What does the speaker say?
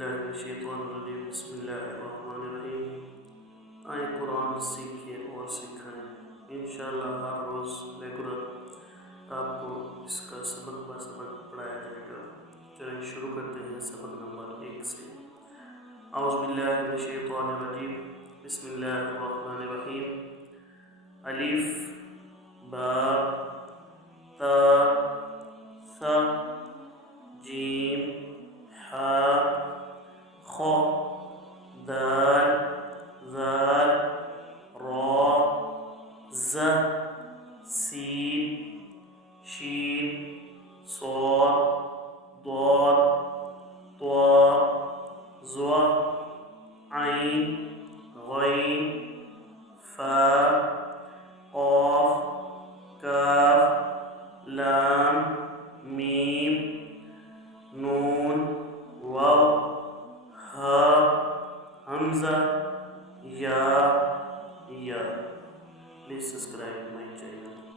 बिस्मिल्लाहिर्रहमानिर्रहीम बिस्मिल्लाहिर्रहमानिर्रहीम। आए कुरान सीखें और सिखाएं। इंशाअल्लाह हर रोज़ रेगुलर आपको इसका सबक ब सबक पढ़ाया जाएगा। चलिए शुरू करते हैं सबक नंबर 1 से। औज़ु बिल्लाहि मिनश शैतानिर रजीम बिस्मिल्लाहिर्रहमानिर्रहीम। अलिफ बा ता सा जीम हा खा दाल ज़ाल रा ज़ सीन शीन صاد ضاد طاء ظا عين غين فاء قاف كاف لام ميم نون واو ها حمزة یا. Please subscribe my channel.